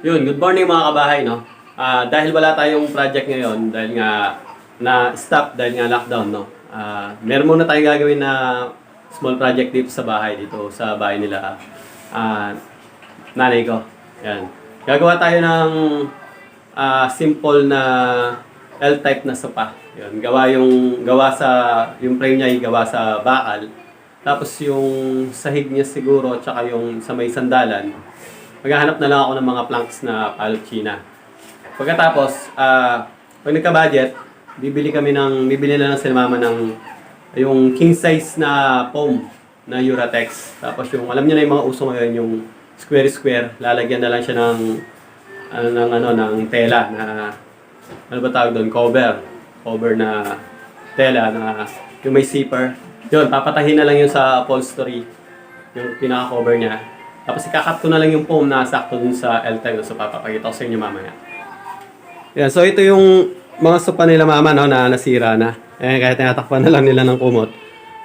Yun, good morning mga kabahay, no? Dahil wala tayong project ngayon, dahil nga na-stop, dahil nga lockdown, no? Meron muna tayong gagawin na small project dito sa bahay, dito sa bahay nila, nanay ko. Yan. Gagawa tayo ng simple na L-type na sopa. Yun, yung frame niya ay gawa sa bakal. Tapos yung sahig niya siguro, tsaka yung sa may sandalan, maghahanap na lang ako ng mga planks na palot China. Pagkatapos, pag nagka-budget, bibili na lang sila mama ng yung king size na foam na Uratex. Tapos yung, alam niyo na yung mga uso ngayon, yung square-square, lalagyan na lang siya ng tela na, ano ba tawag doon? Cover na tela na yung may zipper. Yun, papatahin na lang yun sa upholstery, yung pinaka-cover niya. Tapos ikakat ko na lang yung foam na sakto dun sa L-type. So papapakita ko sa inyo mamaya. Yan, so ito yung mga sopa nila mama, no, na nasira na. Kahit tinatakpan na lang nila ng kumot.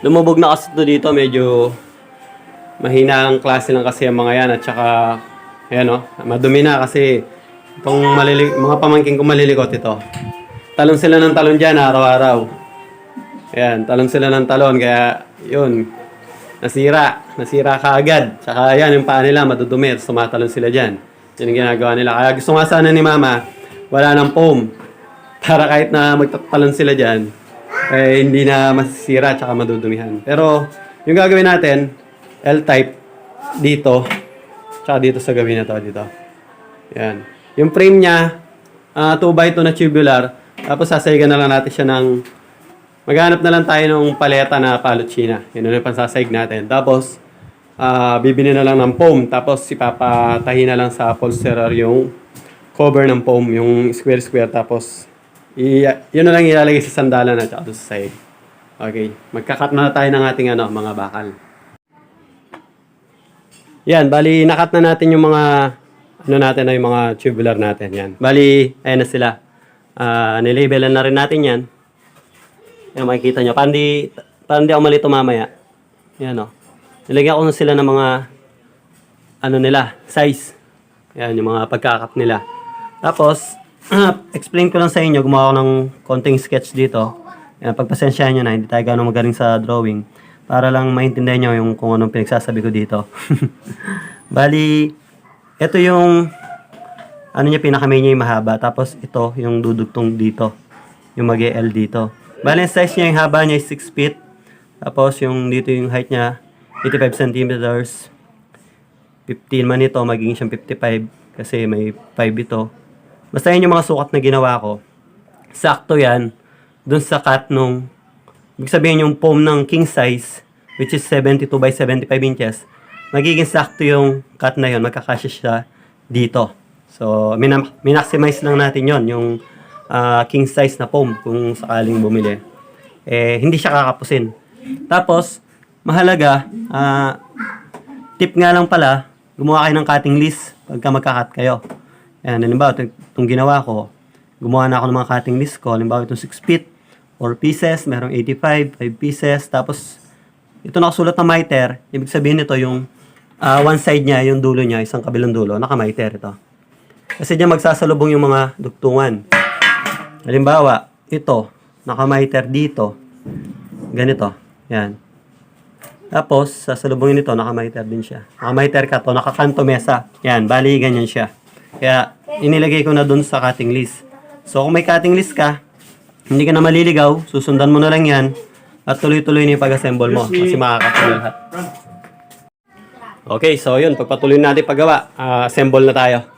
Lumubog na kasi ito dito, medyo mahina ang klase lang kasi ang mga yan. At saka, ayan, no, madumi na kasi itong mga pamangking kong malilikot ito. Talon sila ng talon dyan araw-araw. Ayan, talon sila ng talon. Kaya, yun, nasira kaagad. Tsaka yan, yung paa nila madudumi at tumatalon sila dyan. Yan ang ginagawa nila. Kaya gusto nga sana ni mama, wala ng foam. Para kahit na magtatalon sila dyan, hindi na masisira tsaka madudumihan. Pero yung gagawin natin, L-type dito, tsaka dito sa gawin na to, dito. Yan. Yung frame niya, 2x2 na tubular. Tapos sasayigan na lang natin siya ng maghanap na lang tayo ng paleta na palot China. Yun na yung pansasayig natin. Tapos, bibili na lang ng foam. Tapos, ipapatahi na lang sa upholsterer yung cover ng foam, yung square-square. Tapos, yun na lang ilalagay sa sandalan at sa sahig. Okay. Magkakat na tayo ng ating mga bakal. Yan. Bali, nakat na natin yung mga yung mga tubular natin. Yan. Bali, ayan na sila. Nilabelan na rin natin yan. Yan, makikita nyo. Parang di ako malito mamaya. Yan, o. Nilagyan ko na sila ng mga, size. Yan, yung mga pagkakat nila. Tapos, explain ko lang sa inyo, gumawa ko ng konting sketch dito. Yan, pagpasensyahan nyo na, hindi tayo gano'ng magaling sa drawing. Para lang maintindihan nyo yung kung anong pinagsasabi ko dito. Bali, ito yung, pinaka-main niya yung mahaba. Tapos, ito, yung dudugtong dito. Yung mag-L dito. Bali, size niya, yung haba niya is 6 feet. Tapos, yung dito yung height niya, 85 centimeters. 15 man ito, magiging siyang 55. Kasi may 5 ito. Basta yun yung mga sukat na ginawa ko. Sakto yan. Dun sa cut nung, ibig sabihin yung foam ng king size, which is 72 by 75 inches. Magiging sakto yung cut na yun. Magkakasya siya dito. So, minaximize lang natin yon yung king size na foam kung sakaling bumili. Hindi siya kakapusin. Tapos, mahalaga, tip nga lang pala, gumawa kayo ng cutting list pagka magkakat kayo. Ayan, halimbawa, itong ginawa ko, gumawa na ako ng mga cutting list ko. Halimbawa, itong 6 feet, 4 pieces, merong 85, 5 pieces. Tapos, ito nakasulat na miter. Ibig sabihin nito, yung one side niya, yung dulo niya, isang kabilang dulo, naka-miter ito. Kasi diyan magsasalubong yung mga dugtungan. Halimbawa, ito, naka-miter dito. Ganito. Yan. Tapos, sasalubungin ito, naka-miter din siya. Naka-miter ka to, nakakanto mesa. Yan, bali, ganyan siya. Kaya, inilagay ko na dun sa cutting list. So, kung may cutting list ka, hindi ka na maliligaw, susundan mo na lang yan, at tuloy-tuloy na yung pag-assemble mo. Kasi makakapag lahat. Okay, so yun, pagpatuloy natin paggawa, assemble na tayo.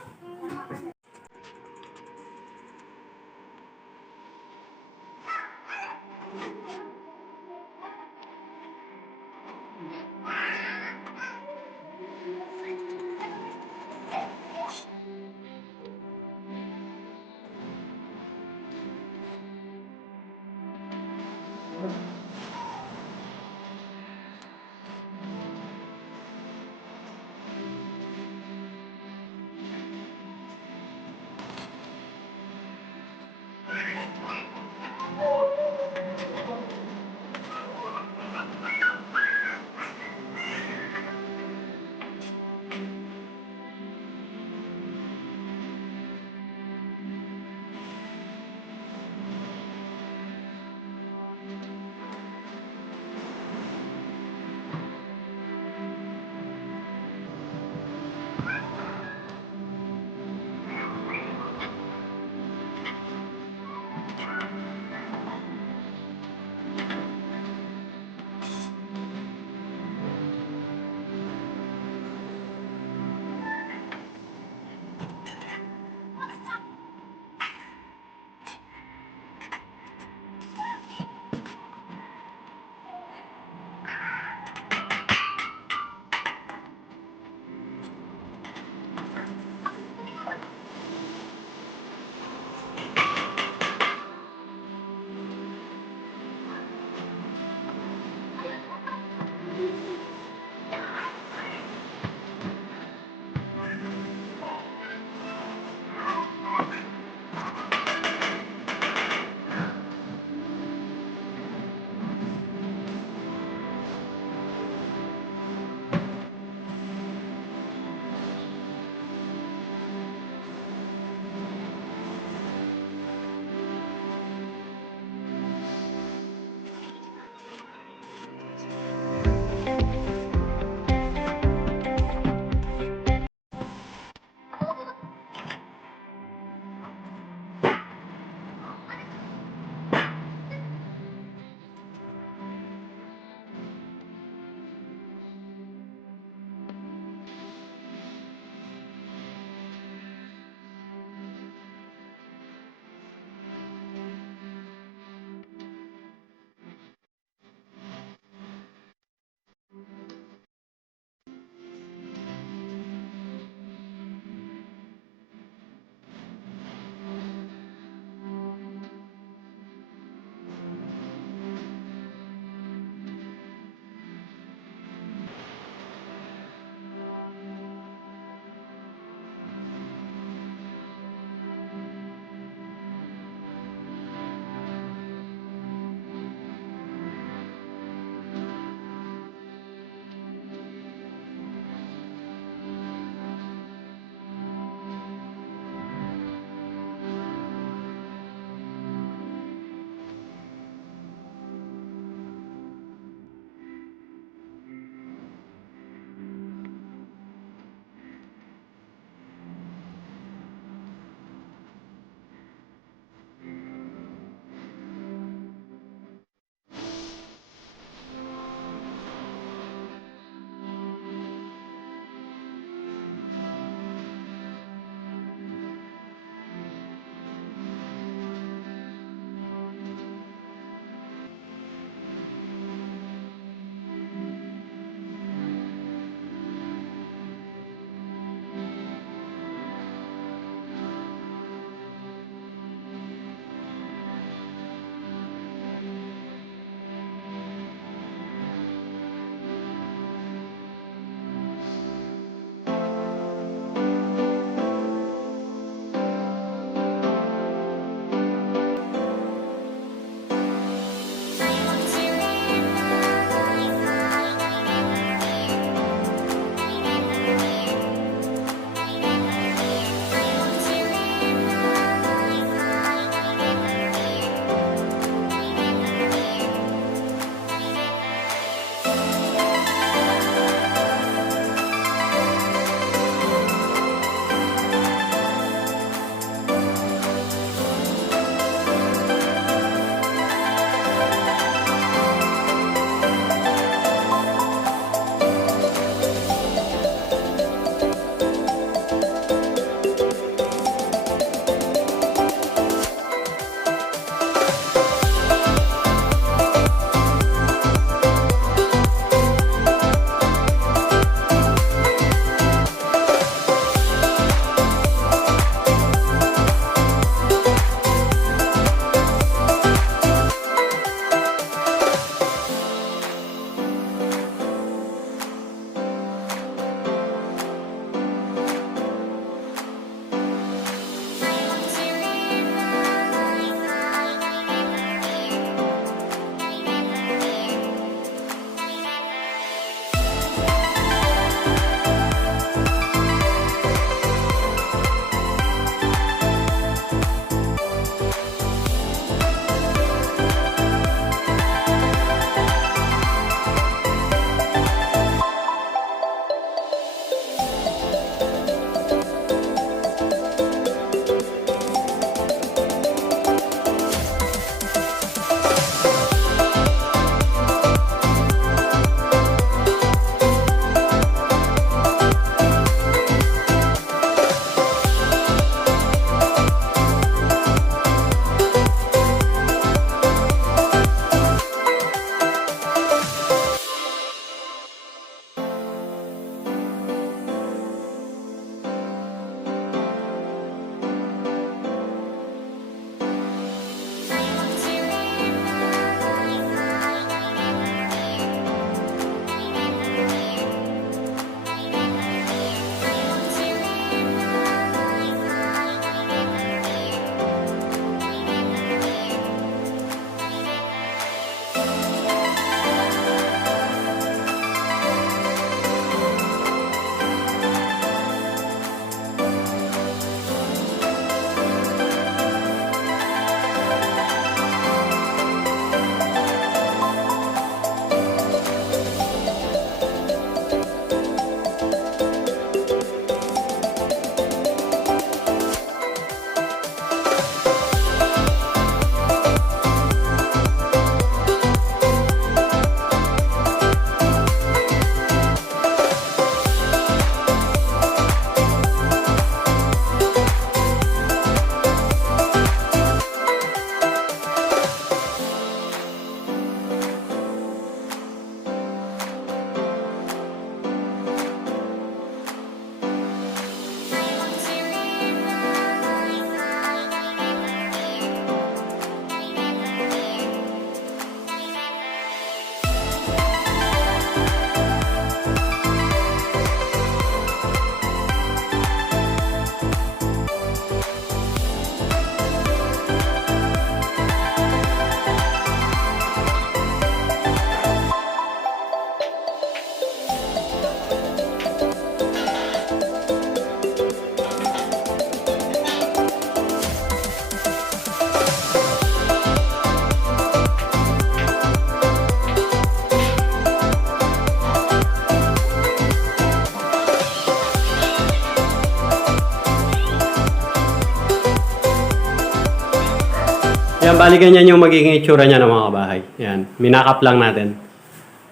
Yan, bali ganyan yung magiging itsura niya ng mga kabahay. Yan, minakap lang natin.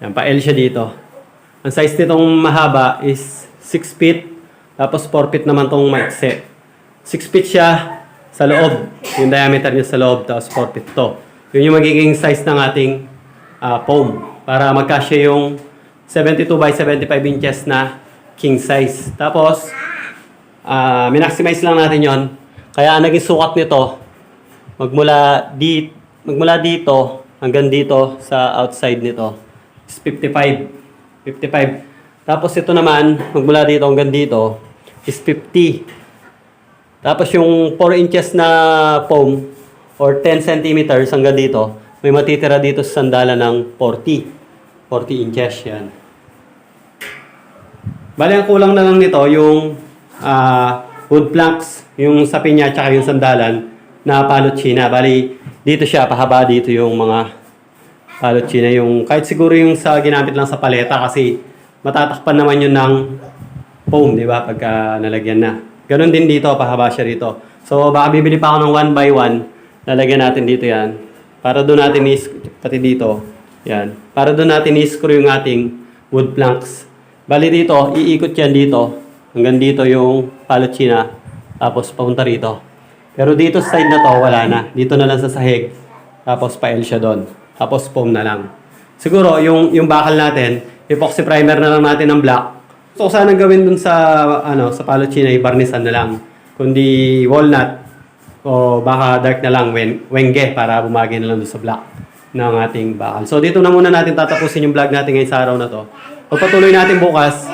Yan, pa-L siya dito. Ang size nitong mahaba is 6 feet, tapos 4 feet naman tong maikse. 6 feet siya sa loob, yung diameter niya sa loob, tapos 4 feet to. Yun yung magiging size ng ating foam, para magkasya yung 72 by 75 inches na king size. Tapos, minaximize lang natin yon. Kaya ang naging sukat nito, magmula dito hanggang dito sa outside nito is 55. Tapos ito naman, magmula dito hanggang dito is 50. Tapos yung 4 inches na foam or 10 centimeters hanggang dito, may matitira dito sa sandalan ng 40 inches yan. Bali, ang kulang na lang nito yung wood planks, yung sapin niya tsaka yung sandalan na palotsina. Bali, dito siya, pahaba dito yung mga palotsina. Yung, kahit siguro yung sa ginamit lang sa paleta kasi matatakpan naman yun ng foam, di ba? Pagka nalagyan na. Ganon din dito, pahaba siya dito. So, baka bibili pa ako ng 1 by 1. Lalagyan natin dito yan. Para doon natin pati dito. Yan. Para doon natin i-screw yung ating wood planks. Bali dito, iikot yan dito. Hanggang dito yung palotsina. Tapos papunta rito. Pero dito sa side na to, wala na. Dito na lang sa sahig. Tapos pa-L siya doon. Tapos foam na lang. Siguro, yung bakal natin, epoxy primer na lang natin ng black. So, sana gawin dun sa, sa palotsina, i-varnisan na lang. Kundi walnut, o baka dark na lang, wenge, para bumagay na lang dun sa black ng ating bakal. So, dito na muna natin tatapusin yung vlog natin ngayong sa araw na to. Pagpatuloy natin bukas,